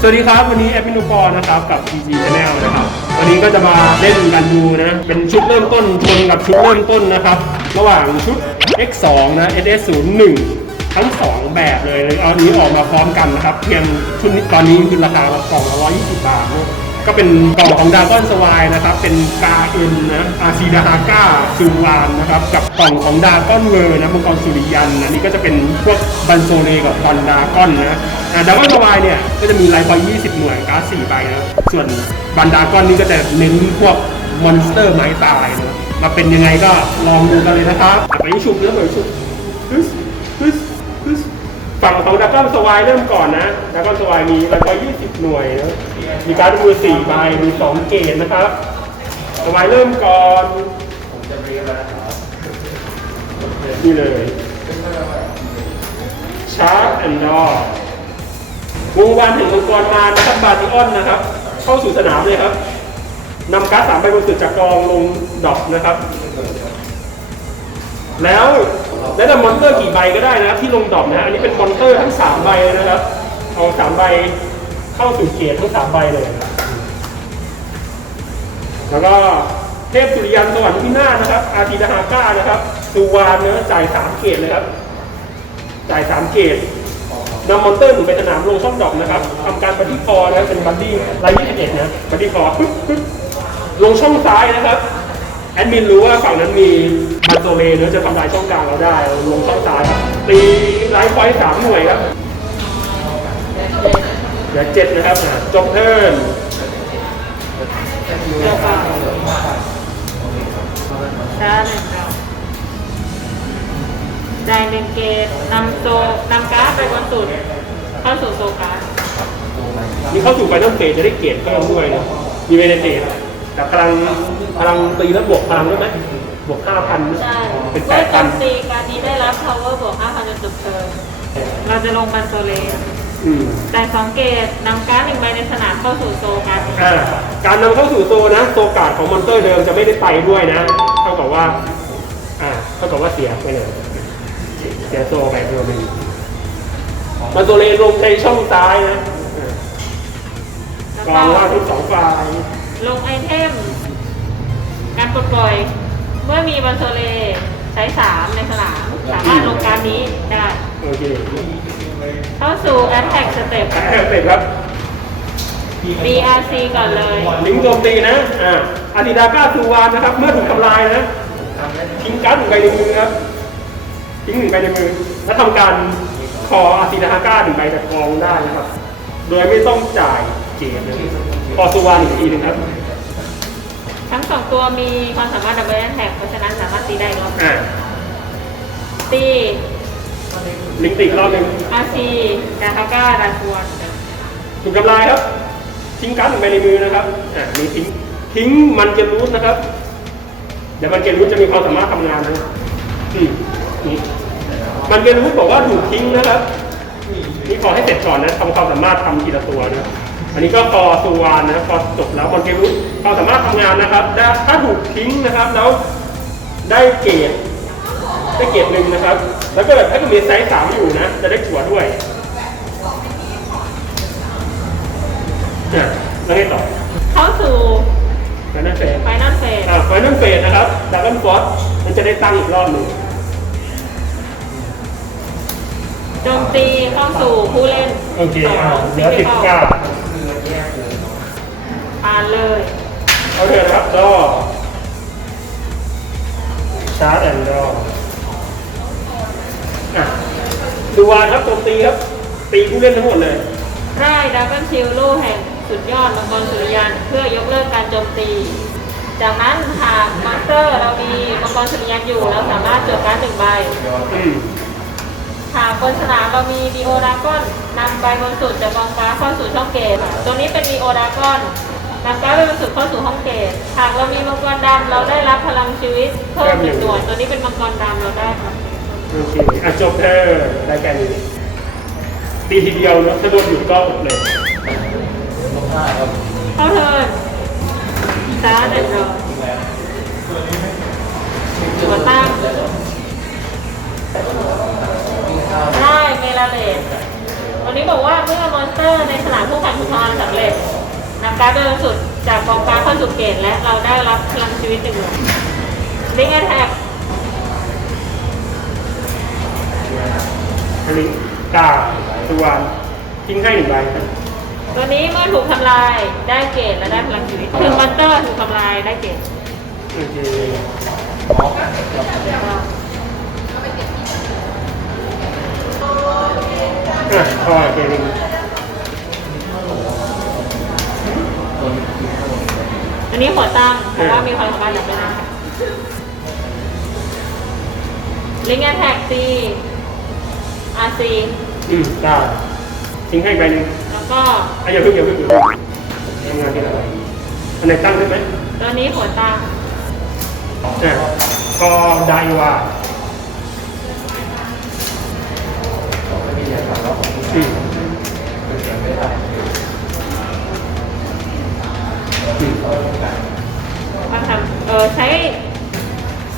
สวัสดีครับ วันนี้แอดมินโอปอร์นะครับกับ PG Channel นะครับ วันนี้ก็จะมาเล่นกันดูนะ เป็นชุดเริ่มต้นชนกับชุดเริ่มต้นนะครับ ระหว่างชุด X2 นะ SS01 ทั้ง 2 แบบเลยเอาอันนี้ออกมาพร้อมกันนะครับ เพียงชุดนี้ตอนนี้คือราคากล่องละ120 บาทนะ ก็เป็นกล่องของดาก้อนสวายนะครับ เป็นกาเอ็นนะอาซีดาฮาก้าซูวานนะครับ กับกล่องของดาก้อนเวอร์นะมังกรสุริยันอันนี้ก็จะเป็นพวกบันโซเลกับบอลดาก้อนนะอ่าดาก้อนสวายเนี่ยก็จะมีไลฟ์พอย20 หน่วยการ์ด4ใบนะส่วนบันดาก้อนนี่ก็จะเน้นพวกมอนสเตอร์ไม้ตายนะมาเป็นยังไงก็ลองดูกันเลยนะครับไปชุบเนื้อไปชุบ ฝั่งของดาก้อนสวายเริ่มก่อนนะดาก้อนสวายมีไลฟ์พอย20หน่วยนะมีการมือ4ใบมี2เกตนะครับสวายเริ่มก่อนนี่เลยชาร์จแอนด์ดอวงวานแห่งมังกรมานะครับบาติออนนะครับ เข้าสู่สนามเลยครับนำการ์ดสามใบบนสุดจากกองลงดอกนะครับ แล้ว และนำมอนเตอร์กี่ใบก็ได้นะที่ลงดอกนะ อันนี้เป็นมอนเตอร์ทั้งสามใบเลยนะครับ เอาสามใบเข้าสู่เกียร์ทั้งสามใบเลยแล้วก็เทพสุริยันสวรรค์ที่หน้านะครับ อาทิดาฮาก้านะครับสุวานเนื้อจ่ายสามเกียรเลยครับ จ่ายสามเกตนำมอนเตอร์หนึ่งไปสนามลงช่องดอกนะครับทำการบัดดี้คอนะครับเป็นบัดดี้ไลท์ยี่สิบเอ็ดนะบัดดี้คอปึ๊บปึ๊บลงช่องซ้ายนะครับ แอดมินรู้ว่าฝั่งนั้นมีบันโซเลเนื้อะจะทำลายช่องกลางเราได้ลงช่องซ้ายครับตีไลท์พอยต์สามหน่วยครับเหลือเจ็ดนะครับอะจบเทิร์นเดี๋ยวก่อนช้าหนึ่งดอกจ่ายหนึ่งเกตนำโซนำการ์ดไปบนสุดเข้าสู่โซการ์ดนี่เข้าสู่ไฟนอลเฟสจะได้เกรดเพิ่มด้วยนะมีเวเนเตส แต่พลังพลังตีแล้วบวกพลังด้วยไหมบวกห้าพันใช่เป็นแปเมื่อดโจพันมตีการนี้ได้รับ power บวก5,000จนจบเทิร์นเราจะลงบันโซเลสอืมแต่สองเกตนำการ์ดหนึ่งใบในสนามเข้าสู่โซการ์ดอ่าการนำเข้าสู่โซนะโซการ์ดของมอนเตอร์เดิมจะไม่ได้ไปด้วยนะเท่ากับว่าอ่าเท่ากับว่าเสียไปเลยเสียโซไปตัวหนึ่งมันโซเลนลงในช่องซ้ายนะอ่าแล้วกก็องว่าทั้งสองฝ่าย ลงไอเทม การปลดปล่อย เมื่อมีบันโซเลใช้สามในสนามสามารถลงการดนี้ได้ โอเคเข้าสู่ attack step อ่าเสร็จครับ BRC ก่อนเลย ลิงก์โจมตีนะ อ่าอาติดาก้าซูวานนะครับ เมื่อถูกทำลายนะ ทิ้งการ์ดหนึ่งใบในมือครับ ทิ้งหนึ่งใบในมือ แล้วทำการคออาติดาก้าหนึ่งใบจากกองได้นะครับ โดยไม่ต้องจ่ายเกตนะค อซูวานอีกทีหนึงครับทั้งสองตัวมีความสามารถ double attack เพราะฉะนั้นสามารถตีได้รอบอ่าตีลิงก์ติดรอบหนึ่ง RC ดาคาก้าดาควนถูกทำลายครับ ทิ้งการ์ดหนึ่งใบในมือนะครับอ่ามีทิ้งทิ้งมันเกรูทนะครับเดี๋ยวมันเกรูทจะมีความสามารถทำงานนะอืมนี่มันเกรูทบอกว่าถูกทิ้งนะครับ นี่ขอให้เสร็จก่อนนะทำความสามารถทำทีละตัวนะ อันนี้ก็พอสูวานนะพอจบแล้วมันเกรูทความสามารถทำงานนะครับได้ถ้าถูกทิ้งนะครับแล้วได้เกรดได้เกรดหนึ่งนะครับ แล้วก็แบบถ้าเกิดมีไซส์สามอยู่นะ จะได้จั่วด้วยเนี่ยแล้วไงต่อ เข้าสู่แล้วนั่นเฟส final phase อ่าไฟนอลเฟสนะครับดับเบิลฟอสมันจะได้ตั้งอีกรอบหนึ่งโจมตีเข้าสู่ผู้เล่น โอเคสองอ่าเหลือสิบ critical เก้า ผ่านเลย โอเคนะครับก็ชาร์จแอนด์รออะดูวานครับโจมตีครับ ตีผู้เล่นทั้งหมดเลยได้ดับเบิลชิลลูแห่งสุดยอดมังกรสุริยันเพื่อยกเลิกการโจมตี จากนั้นหากมอนสเตอร์เรามีมังกรสุริยันอยู่เราสามารถจดการดหนึ่งใบ อืม หากบนสนามเรามีดีโอดากอนนำใบบนสุดจากกองฟ้าเข้าสู่ช่องเกตตัวนี้เป็นดีโอดากอนนำการดใบบนสุดเข้าสู่ห้องเกตหากเรามีมังกรดำเราได้รับพลังชีวิตเพิ่มหนึ่งหน่วยตัวนี้เป็นมังกรดำเราได้ครับโอเคอะจบเธอได้แค่นี้ตีทีเดียวเนอะถ้าโดนหยุดก็อดเลยเข้าเทิร์นสตาร์ทเดนรอ บอกว่าเมื่อมอนสเตอร์ในสนามคู่แข่งถูกทำลายสำเร็จนำการ์ดโดยสุดจากกองการดเข้าสู่เกตและเราได้รับพลังชีวิตหนึ่งหน่วยลิงแอทแทกอันนี้กาตัวทิ้งให้หนึ่งใบครับตัวนี้เมื่อถูกทำลายได้เกตและได้พลังชีวิตคือมอนสเตอร์ถูกทำลายได้เกตโอเคอ่ะพอโอเคลิงอันนี้หัวตั้งเพราะว่ามีความสามารถแบบนี้ลิงแอทแทกซีอาร์ซีอืมได้ทิ้งให้ใบหนึ่งแล้วก็อะอย่าเพิ่งอย่าเพิ่งอย่าเพิ่งทำงานที่อะไรอันไหนตั้งได้ไหมตัวนี้หัวตั้งอะพอไดวา อืมอืมมาทำเออใช้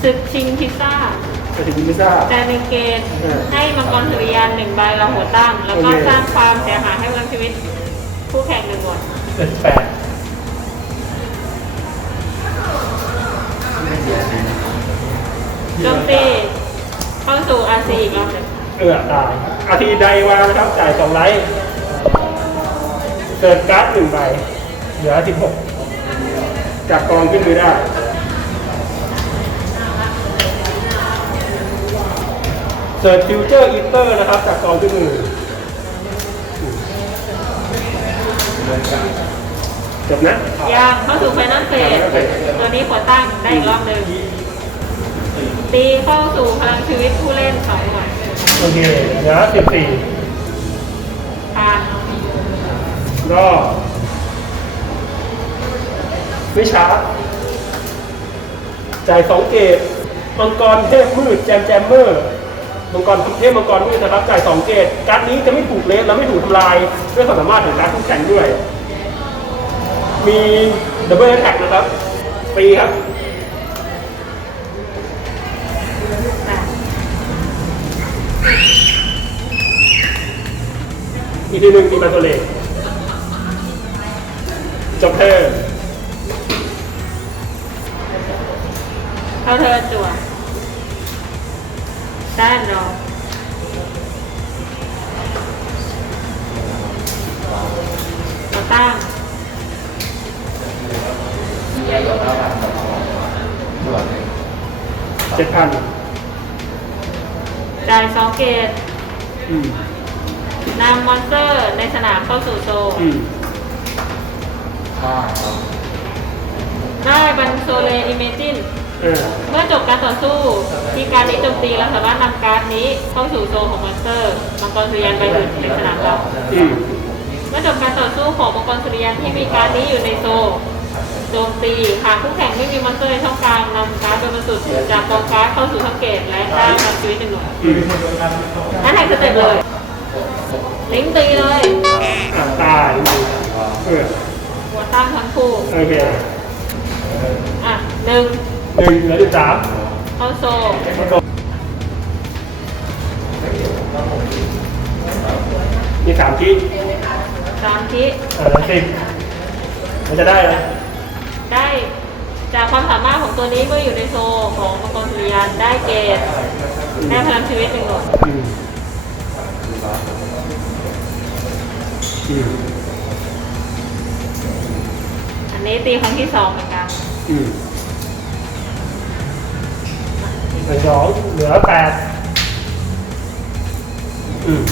ศึกชิงพิซซ่าไปถึงพิซซ่าแต่ในเกณฑ์เออให้มังกรสุริยันหนึ่งใบเราหัวตั้ง แล้วก็โอเค สร้างความเสียหายให้พลังชีวิตคู่แข่งหนึ่งหน่วยเป็นแปดโจมตีเข้าสู่อาซีอีกรอบหนึ่งเออตาย อาทีไดวานะครับจ่ายสองไลท์เกิดการ์ดหนึ่งใบเหลือสิบหกจากกองขึ้นมือได้เสิร์ชฟิวเจอร์อีเตอร์นะครับ จากกองขึ้นมือจบนะย่างเข้าสู่ไฟนอลเฟสตัวนี้หัวตั้งได้อีกรอบหนึ่งตีเข้าสู่พลังชีวิตผู้เล่นสองหน่วย โอเคเหลือสิบสี่ผ่านก็ไม่ช้าจ่ายสองเกตมังกรเทพมืดแจมแจมเมอร์มังกรเทพมังกรมืดนะครับจ่ายสองเกตการ์ดนี้จะไม่ถูกเลสและไม่ถูกทำลายด้วยความสามารถของการ์ดคู่แข่งด้วย มีดับเบิลแท็กนะครับฟรีครับ กทีหนึ่งมีมาโซเลตจบเทิร์นเข้าเทิร์นจั่วด้านรอมาตั้งเจ็ดพันจ่ายสองเกตอืมนำมอนสเตอร์ในสนามเข้าสู่โซนอืมได้บันโซเลอิเมจินเออเมื่อจบการต่อสู้ ที่การนี้โจมตีเราสามารถนำการ์ดนี้เข้าสู่โซนของมอนสเตอร์มังกรสุริยันใบอื่นในสนามเรา อืมเมื่อจบการต่อสู้ของมังกรสุริยันที่มีการ์ดนี้อยู่ในโซนโจมตีหากคู่แข่งไม่มีมอนสเตอร์ในช่องกลางนำการ์ดเป็นบรรจุจากกองการ์ดเข้าสู่ช่องเกตและได้พลังชีวิตหนึ่งหน่วยอืมนั่นแหละสเต็ปเลย ลิงก์ตีเลย อ่าตายเออหัวตั้งทั้งคู่ โอเคอะหนึ่งหนึ่งเหลือสิบสามเข้าโซนมีสามที่สามทิเออสิบมันจะได้ไหมได้จากความสามารถของตัวนี้เมื่ออยู่ในโซนของมังกรสุริยันได้เกตได้พลังชีวิตหนึ่งหน่วย อืม มอันนี้ตีครั้งที่สองเหมือนกันอืมหนึ่งสองเหลือแปดอืม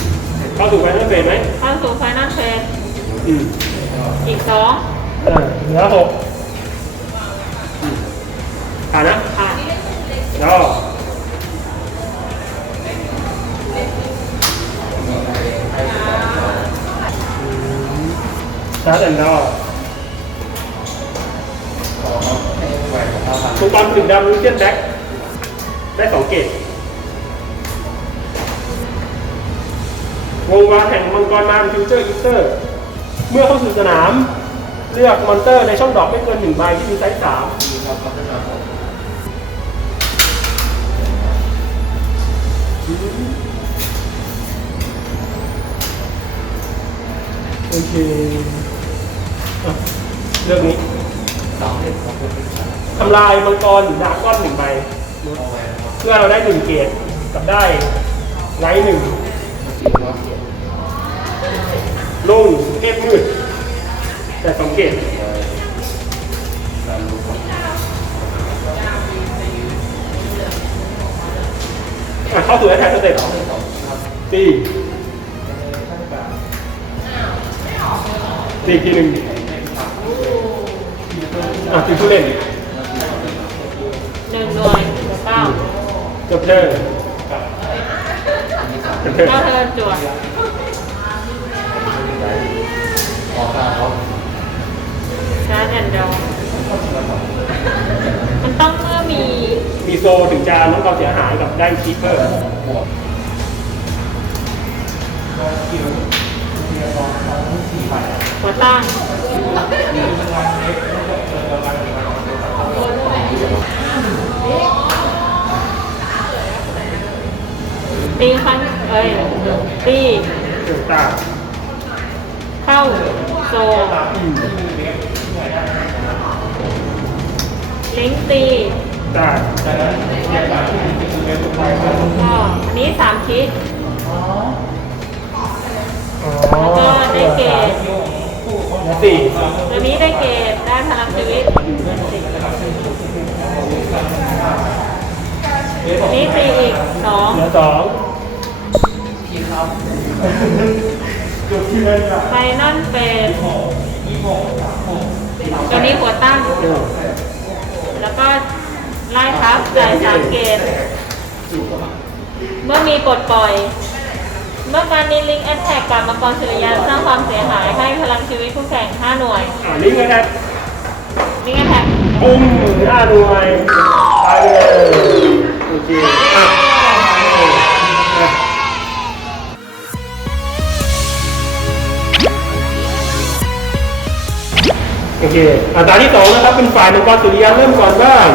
เข้าสู่ไฟนอลเฟสไหมเข้าสู่ไฟนอลเฟสอืมอีกสองเออเหลือหกอืมผ่านนะผ่านแล้ว ชาร์จแอนด์ดอทุกตอนผลิตดำลูเซียนแบ็คได้สองเกตวงวานแห่งมังกรมารฟิวเจอร์อีสเตอร์ เมื่อเข้าสู่สนาม เลือกมอนเตอร์ในช่องดอกไม่เกินหนึ่งใบที่มีไซส์สามโอเค เรื่องนี้ทำลายมังกรหรือดาก้อนหนึ่งใบเพื่อเราได้หนึ่งเกตกับได้ไลท์หนึ่งลงเทพมืด แต่สองเกตเข้าสู่แอทแทกสเต็ปเหรอตีตีทีหนึ่ง อะตีผู้เล่นหนึ่งหน่วยเก้าจบเทิร์นจบเทิร์นเก้าเทิร์นจวดชาร์จแอนด์ดอมันต้องเมื่อมีมีโซถึงจะลดความเสียหายกับได้คีเปอร์หัวตั้ง ตีครั้งเอ้ยตีเดลต้าเข้าโซเลิงตีได้ก็อันนี้สามคิดอ๋อแล้วก็ได้เกรดสี่ตัวนี้ได้เกรดได้พลังชีวิต นี่ตีอีกสองเหลือสองไฟนอลเป็นตัวนี้หัวตั้ง แล้วก็ไล่ทับจ่ายสามเกตเมื่อมีปลดปล่อย เมื่อการนี้ลิงแอตแทกกับมังกรสุริยันสร้างความเสียหายให้พลังชีวิตคู่แข่ง 5 หน่วยอ่าลิงก์นะครับลิงแอตแทกปุ้มห้าหน่วยตายเลย โอเคอะอะโอเคอัตราที่สองนะครับเป็นฝ่ายมังกรสุริยันเริ่มก่อนบ้าง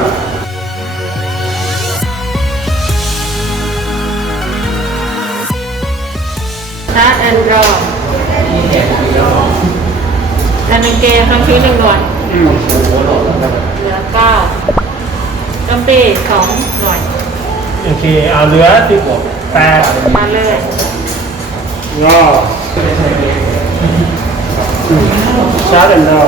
ชาร์จแอนด์รอการเป็นเกมครั้งที่หนึ่งหน่วยอืมเหลือเก้าโจมตีสองหน่วย โอเค เอาเหลือสิบแปดมาเลยก็ชาร์จแนด์ดอ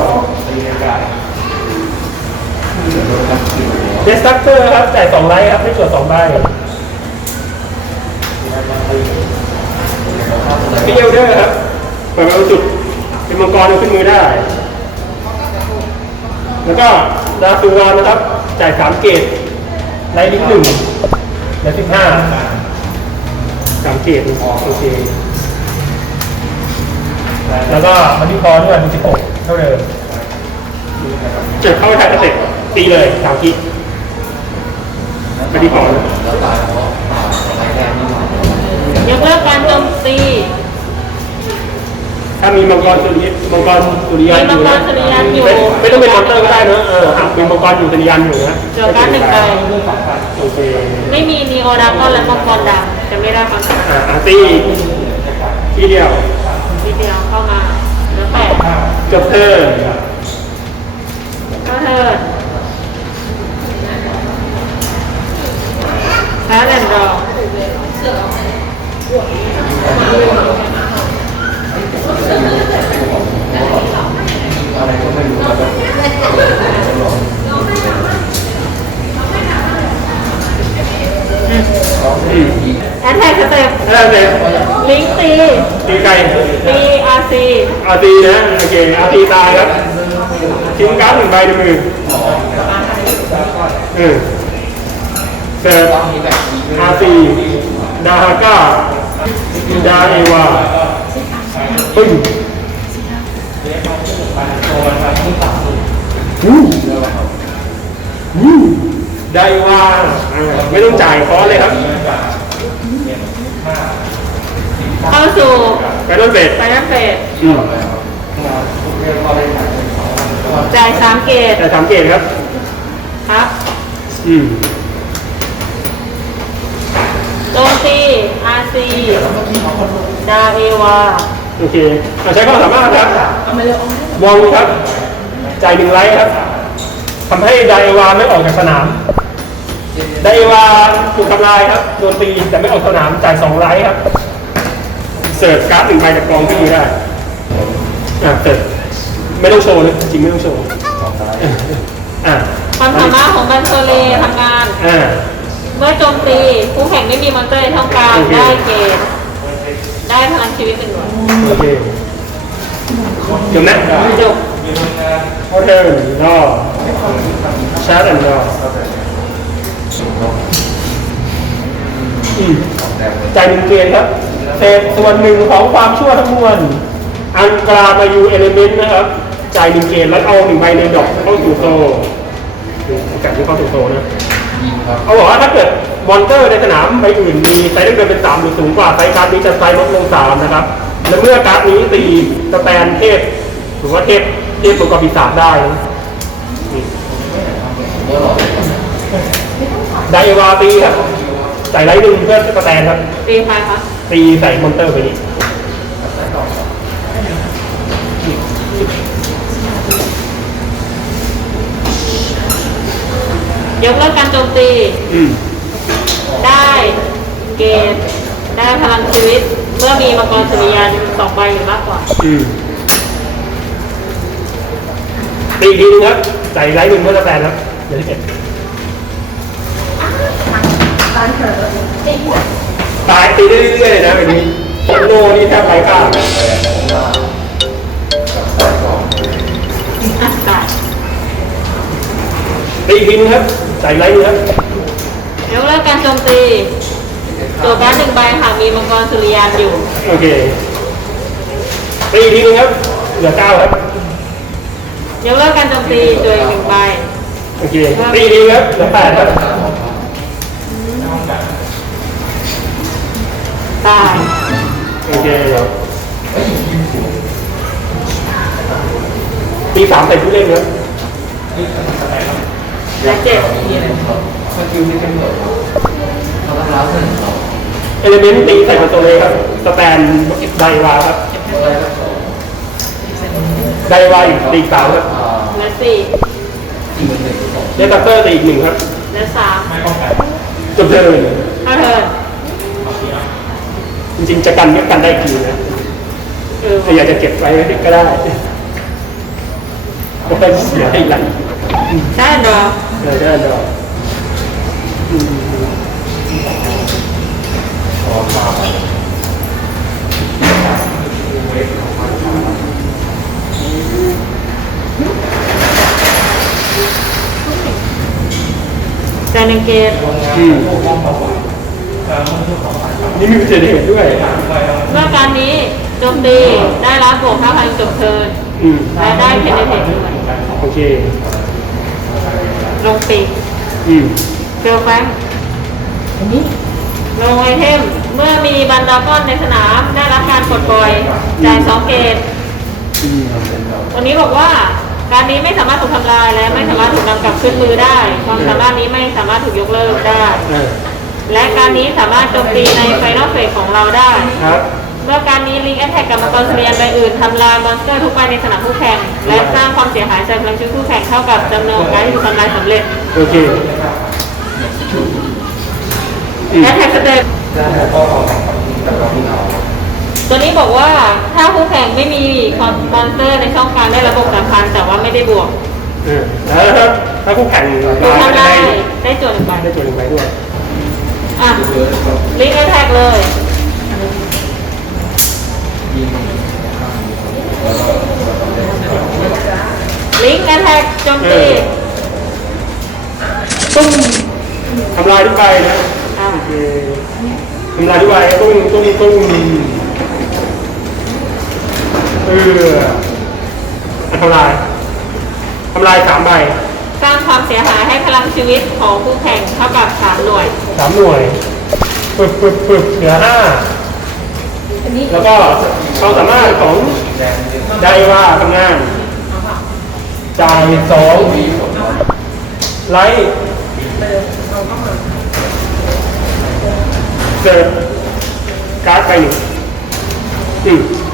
เดสตักเตอร์ครับจ่ายสองไลท์ครับ ไม่จดสองใบพี่เอลเดอร์ครับเปิดเอาจุด เป็นมังกรขึ้นมือได้ แล้วก็ดาซูรอนนะครับ จ่ายสามเกตไลท์ลิงหนึ่ง และสิบห้าสามเกตโอเคแล้วก็มันที่คอด้วยมีสิบหกเท่าเดิมเจ็บเข้าไปแทนสเต็ปตีเลยสามคิกไม่ที่คอนะยกเลิกการโจมตี ถ้ามีมังกรสุริยมังกรสุริยันอยู่มีมันะงกรสุริยันอยู่ ไม่ไม่ต้องเป็นมอนเตอร์ก็ได้นะเออหากมีมังกรอยู่สุริยันอยู่นะเจอการดหนึ่งใบโอเคไม่มีนีโอดากอนและมังกรดำจะไม่ได้ความสามารถอ่าอาร์ตี้ที่เดียวทีเดียวเข้ามาเหลือแปดจบเทิร์นก็เทิร์นแพ้แลนด์ร ออืมแอนแทกสเต็ปแล้วแต่ลิงก์ตีตีไก่ตีอาร์ซีอาร์ตีนะโอเคอาร์ตีตายครับทิ้งการ์ดหนึ่งใบในมือเออเสร็จอาร์ตีดาฮาก้าดาเอวาปึ้งวู้วู้ ไดวาอ่าไม่ต้องจ่ายคอร์สเลยครับเข้าสู่ไปต้นเบ็ดไฟนอลเฟสอืมจ่ายสามเกตแต่สามเกตครับ ครับอืมโจมตีอาร์ซีดาเอวาโอเคอะใช้ความสามารถครับวองครับ จ่ายหนึ่งไลท์ครับทำให้ไดวาไม่ออกจากสนาม ไดวาถูกทำลายครับโดนตีแต่ไม่ออกสนามจ่ายสองไลท์ครับ เสิร์ฟการ์ดหนึ่งใบจากกองที่มือได้ อะเสิร์ฟไม่ต้องโชว์นะจริงไม่ต้องโชว์อะความสามารถของบันเทอร์เลทำงาน อ่าเมื่อโจมตีคู่แข่งไม่มีมอนเตอร์ในช่องกลางโอเคได้เกณฑ์ได้พลังชีวิตหนึ่งหน่วยโอเคจบนะจบ โอเทิร์นรอชาร์จแอนด์รออืมจ่ายหนึ่งเกณฑ์ครับเศษส่วนหนึ่งของความชั่วทั้งมวล อันกรามายูเอลิเมนต์นะครับ ใจ่ายหนึ่งเกณฑ์แล้วเอาหนึ่งใบในดอกเข้าสู่โซโอกาสที่เข้าสู่โซนะเขาบอกว่าถ้าเกิดมอนเตอร์ในสนามใบอื่นมีไซส์ได้เกินเป็นสามหรือสูงกว่าไซส์การ์ดนี้จะไซส์ลดลงสามนะครับ และเมื่อการ์ดนี้ตีสแตนเทพหรือว่าเทพ เทพตัวกบปีศาจได้นะนี่ไดวาตีครับ ใส่ไลท์หนึ่งเพื่อสแตนครับ ตีใครคะตีใส่มอนเตอร์ไปนี้ยกเลิกการโจมตี อืมได้เกณฑ์ได้พลังชีวิต เมื่อมีมังกรสุริยานสองใบหรือมากกว่า อืม ตีอีกทีนึงครับใส่ไลท์หนึ่งเพื่อสแตนครับเดี๋ยวที่เก็บตายตีได้เรื่อยๆเลยนะแบบนี้ผมโดนี่แทบไร้ค่าอะตายตีอีกทีนึงครับใส่ไลท์นึงครับยกเลิกการโจมตีตัวการ์ดหนึ่งใบหากมีมังกรสุริยานอยู่ โอเคตีอีกทีนึงครับเหลือเก้าครับ ยกเลิกการโจมตีตัวอีกหนึ่งใบโอเคตีอีกทีนึงครับเหลือแปดครับตายโอเคครับตีสามใส่ผู้เล่นครับและเจ็บเอลิเมนต์ตีใส่คอนโซลเลยครับสแตนไดวาครับ ไดวาอีกตีอีกสามครับและสี่เดตัตเตอร์ตีอีกหนึ่งครับและสามจบเลยถ้าเธอจริงๆจะกันก็กันได้อีกทีนะเออถ้าอยากจะเก็บไว้ก็ได้ก็ไปเสียให้หลังได้เหรอเออได้ดอกอืม แต่หนึ่งเกตอืมนี่มีอุบัติเหตุด้วย เมื่อการนี้โจมตีได้รับบวก5,000จบเทิร์นอืมและได้เพนเทตด้วยโอเค ลงปีกอืมเฟลแฟงลงไอเทม เมื่อมีบันดาก้อนในสนามได้รับการปลดปล่อยจ่ายสองเกตอืมวันนี้บอกว่า การนี้ไม่สามารถถูกทำลายและไม่สามารถถูกนำกลับขึ้นมือได้ ความสามารถนี้ไม่สามารถถูกยกเลิกได้ เออและการนี้สามารถโจมตีในไฟนอลเฟสของเราได้ ครับ เมื่อการนี้ลิงแอทแทกกับมังกรสุริยันใบอื่นทำลายมอนสเตอร์ทุกใบในสนามคู่แข่ง และสร้างความเสียหายใส่พลังชีวิตคู่แข่งเท่ากับจำนวนของการที่ถูกทำลายสำเร็จโอเคอืมแอทแทกสเตป ตัวนี้บอกว่าถ้าคู่แข่งไม่มีมอนสเตอร์ในช่องกลางได้ระบบสามพันแต่ว่าไม่ได้บวกเออแล้วถ้าถ้าคู่แข่งถูกมาทำได้ลายได้จนหนึ่งใบได้ตัวหนึ่งไปด้วยอะลิงแอทแทกเลยลิงแอทแทกโจมตีตุ้มทำลายทุกใบนะอะโอเคทำลายทุกใบตุ้มตุ้มตุ้มเอออะทำลายทำลายสามใบสร้างความเสียหายให้พลังชีวิตของคู่แข่งเท่ากับสามหน่วย สามหน่วยปึบปึบปึบเหลือห้าแล้วก็ความสามารถของไดว่าทำงานจ่ายสองไลท์เสิร์ฟการ์ดไปหนึ่งอืม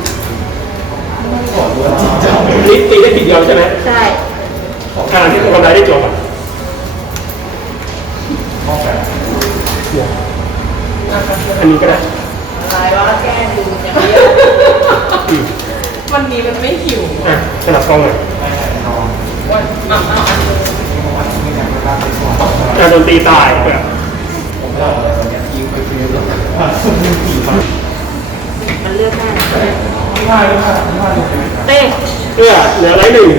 ลิฟตีได้ทีเดียวใช่ไหมใช่อ่าที่ทำได้ได้จบอะอันนี้ก็ได้อะไรว่าแก้ดูอย่างเดียวอืมวันนี้มันไม่หิวอะสลับกล้องหน่อยวันมาเอาอันนึงอะโดนตีตายแบบมันเลือกได้ เต้เพื่อเหลือไรหนึ่ง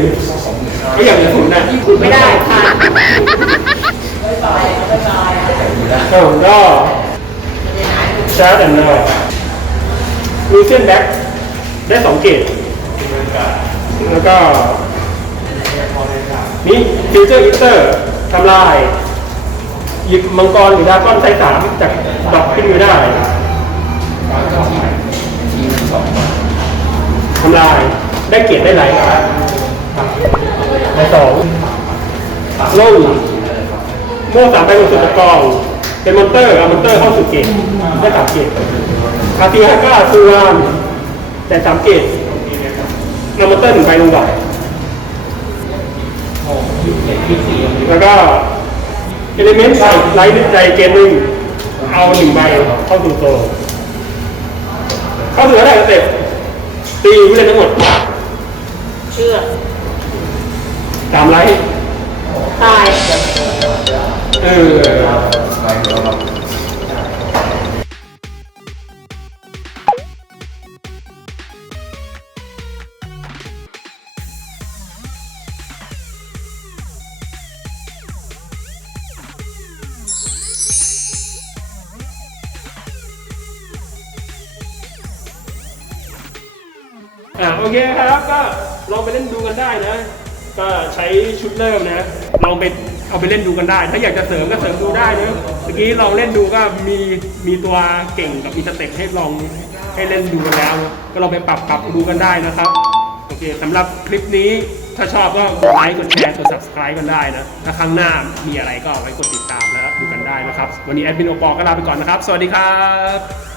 ก็อย่างเหลือศูนย์นะคุณไม่ได้ค่ะเออก็ชาร์ดแอนด์นอลูเซียนแบ็กได้สองเกตแล้วก็นี่ฟิวเจอร์อิเตอร์ทำลาย หยิบมังกรหรือดราก้อนไซส์สามจากดอกขึ้นมาได้ทำลาย ได้เกียรติได้ไหลได้สองลงโม่สามไปบนสุดตะกอง เป็นมอนเตอร์เอามอนเตอร์เข้าสู่เกตได้สามเกตคาติฮาก้าซูรามแต่สามเกตเอามอนเตอร์หนึ่งใบลงดอกแล้วก็เอลิเมนต์ใส่ไลท์ใจเกมหนึ่งเอาหนึ่งใบเข้าสู่โซเข้าสู่ได้สเต็ปตีผู้เล่นทั้งหมด เชื่อสามไลท์ตายเอออ่าโอเคครับก็ ลองไปเล่นดูกันได้นะ ก็ใช้ชุดเริ่มนะ ลองไปเอาไปเล่นดูกันได้ ถ้าอยากจะเสริมก็เสริมดูได้นะเมื่อกี้ลองเล่นดูก็มีมีตัวเก่งกับมีสเต็ปให้ลองให้เล่นดูกันแล้ว ก็ลองไปปรับปรับดูกันได้นะครับ โอเคสำหรับคลิปนี้ถ้าชอบก็กดไลค์กดแชร์กด subscribe กันได้นะถ้าครั้งหน้ามีอะไรก็เอาไว้กดติดตามนะครับดูกันได้นะครับ วันนี้แอดมินโอปอก็ลาไปก่อนนะครับ สวัสดีครับ